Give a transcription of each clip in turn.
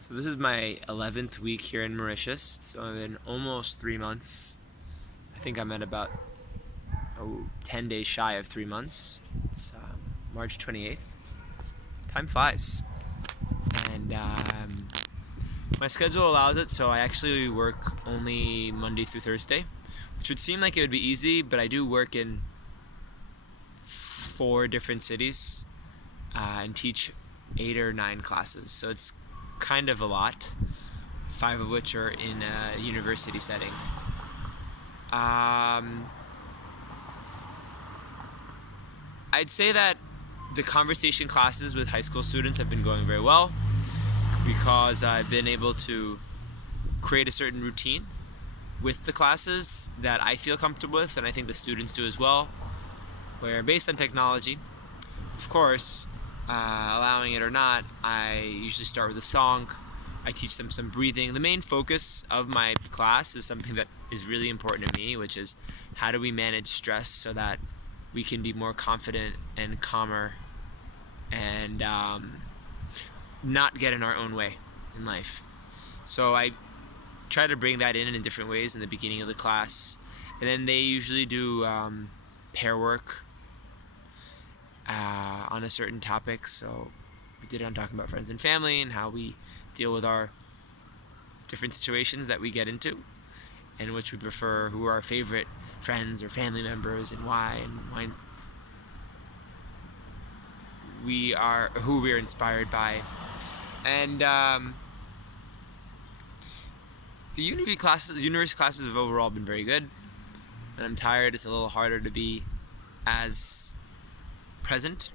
So this is my 11th week here in Mauritius. So I've been almost 3 months. I think I'm at about 10 days shy of 3 months. It's March 28th. Time flies. And my schedule allows it, so I actually work only Monday through Thursday, which would seem like it would be easy, but I do work in 4 different cities and teach 8 or 9 classes. So it's kind of a lot, 5 of which are in a university setting. I'd say that the conversation classes with high school students have been going very well because I've been able to create a certain routine with the classes that I feel comfortable with, and I think the students do as well, where based on technology, of course, allowing it or not, I usually start with a song. I teach them some breathing. The main focus of my class is something that is really important to me, which is how do we manage stress so that we can be more confident and calmer and not get in our own way in life. So I try to bring that in different ways in the beginning of the class. And then they usually do pair work on a certain topic. So we did it on talking about friends and family and how we deal with our different situations that we get into, and which we prefer, who are our favorite friends or family members, and why we are, who we are inspired by. And the university classes have overall been very good. And I'm tired. It's a little harder to be as present,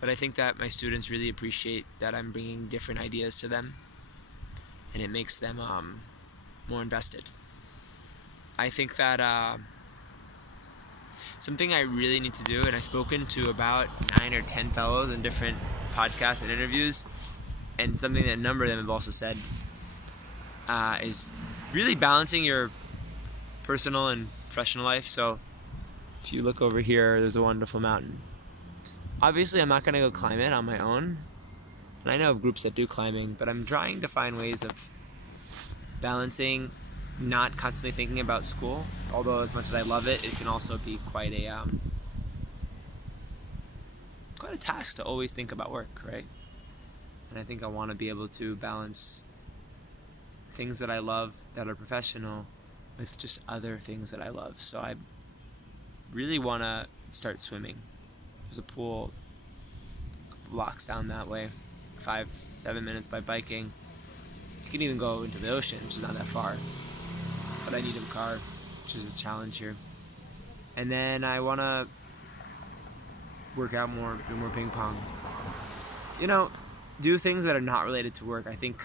but I think that my students really appreciate that I'm bringing different ideas to them, and it makes them more invested. I think that something I really need to do, and I've spoken to about 9 or 10 fellows in different podcasts and interviews, and something that a number of them have also said, is really balancing your personal and professional life. So if you look over here, there's a wonderful mountain. Obviously, I'm not going to go climb it on my own, and I know of groups that do climbing, but I'm trying to find ways of balancing, not constantly thinking about school, although as much as I love it, it can also be quite a task to always think about work, right? And I think I want to be able to balance things that I love that are professional with just other things that I love. So I really want to start swimming. There's a pool a couple blocks down that way, 5-7 minutes by biking. You can even go into the ocean, which is not that far, but I need a car, which is a challenge here. And then I want to work out more, do more ping pong. Do things that are not related to work. I think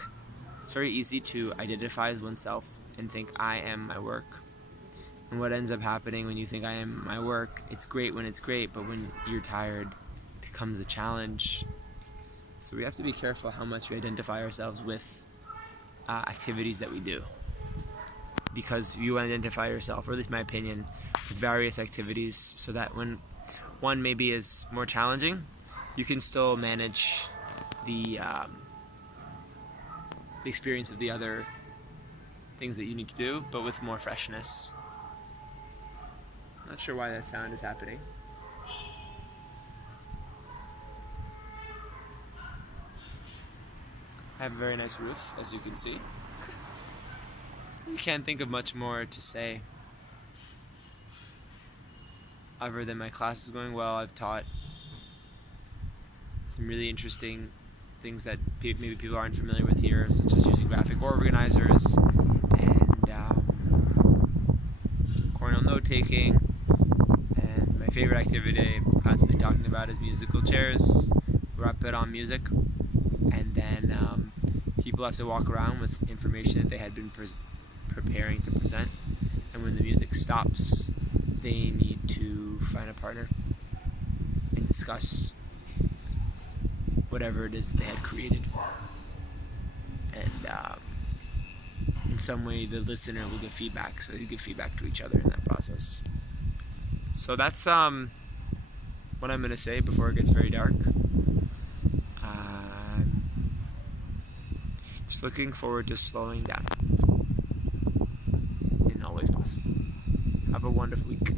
it's very easy to identify as oneself and think I am my work. And what ends up happening when you think I am my work, it's great when it's great, but when you're tired, it becomes a challenge. So we have to be careful how much we identify ourselves with activities that we do. Because you identify yourself, or at least my opinion, with various activities, so that when one maybe is more challenging, you can still manage the experience of the other things that you need to do, but with more freshness. Not sure why that sound is happening. I have a very nice roof, as you can see. You can't think of much more to say other than my class is going well. I've taught some really interesting things that maybe people aren't familiar with here, such as using graphic organizers and cornell note-taking. And my favorite activity I'm constantly talking about is musical chairs, where I put on music, and then people have to walk around with information that they had been preparing to present, and when the music stops, they need to find a partner and discuss whatever it is that they had created, and in some way the listener will give feedback, so they give feedback to each other in that process. So that's what I'm going to say before it gets very dark. Just looking forward to slowing down in all ways possible. Have a wonderful week.